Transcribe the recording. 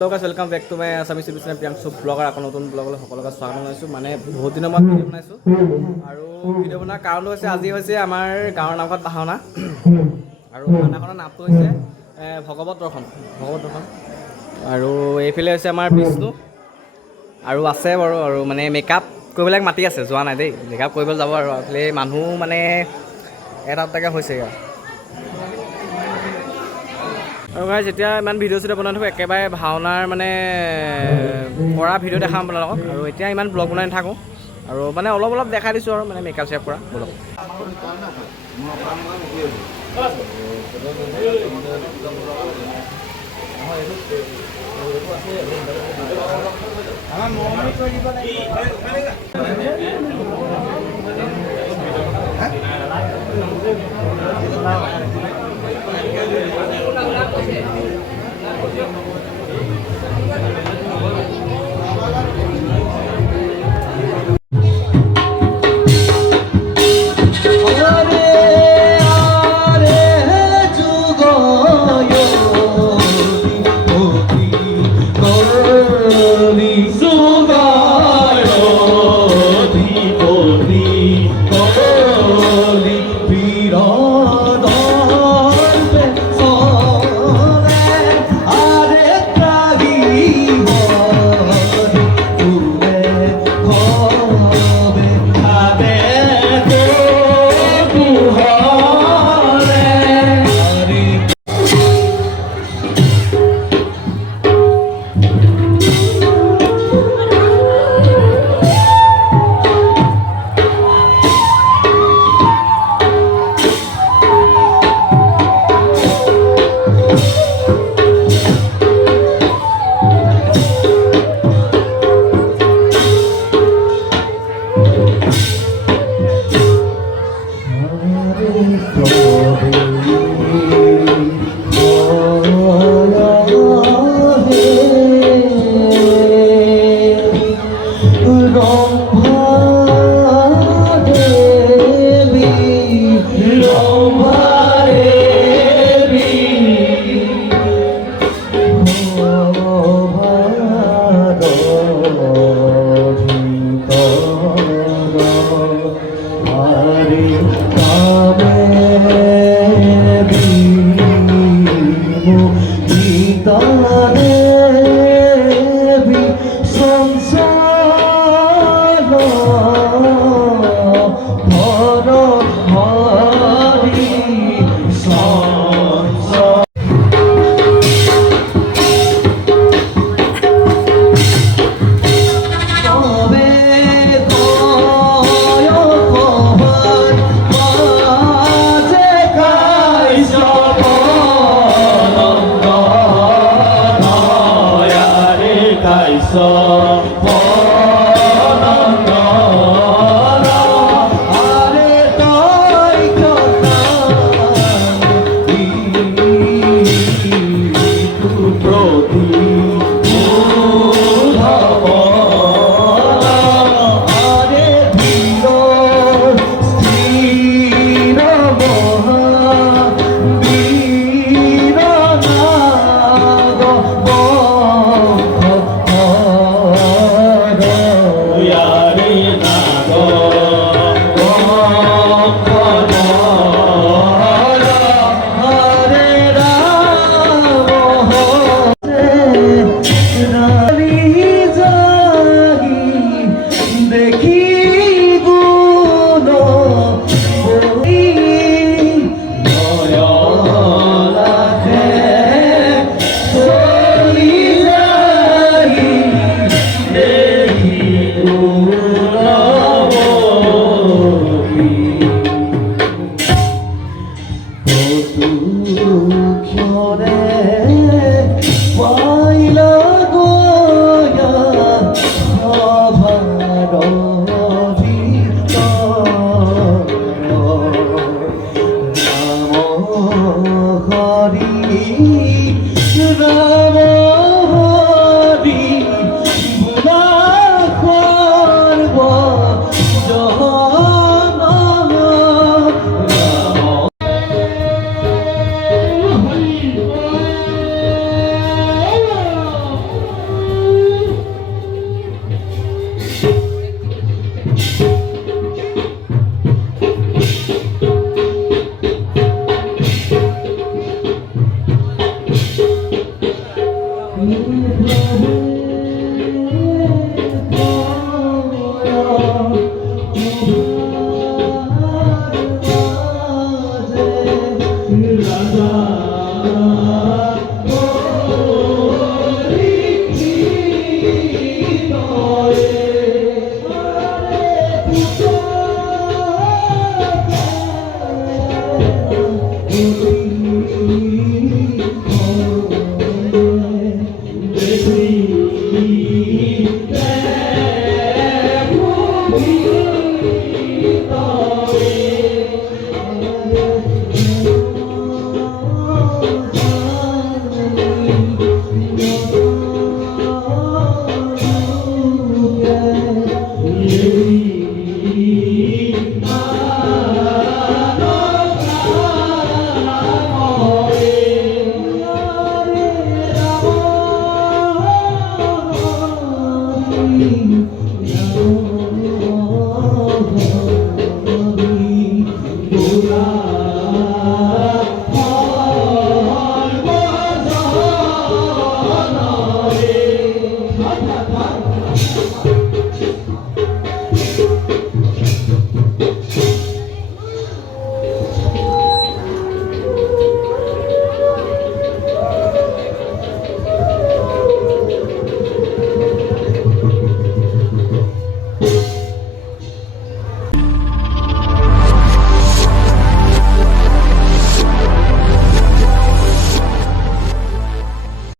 Hello' guys welcome back to my Assamese YouTube channel Priyanshu ব্লগাৰ। আকৌ নতুন ব্লগলৈ সকলোকে স্বাগত জনাইছোঁ। মানে বহুত দিনৰ মূৰত ভিডিঅ' বনাইছোঁ আৰু ভিডিঅ' বনোৱাৰ কাৰণটো হৈছে আজি হৈছে আমাৰ গাঁৱৰ নামঘৰত ভাওনা আৰু ভাওনাখনৰ নামটো হৈছে ভগৱত দৰ্শন আৰু এইফালে হৈছে আমাৰ বিষ্ণু আৰু আছে বাৰু আৰু মানে মেকআপ কৰিবলৈ মাতি আছে, যোৱা নাই দেই, মেকআপ কৰিবলৈ যাব আৰু এইফালে মানুহ মানে এটা দুটাকৈ হৈছেগৈ আৰু ভাই যেতিয়া ইমান ভিডিঅ' চিডিঅ' বনাই থাকোঁ একেবাৰে ভাওনাৰ মানে কৰা ভিডিঅ' দেখাম আপোনালোকক। আৰু এতিয়া ইমান ব্লগ বনাই নাথাকোঁ আৰু মানে অলপ অলপ দেখাই দিছোঁ আৰু মানে মেকআপ চেকআপ কৰা ব্লগ।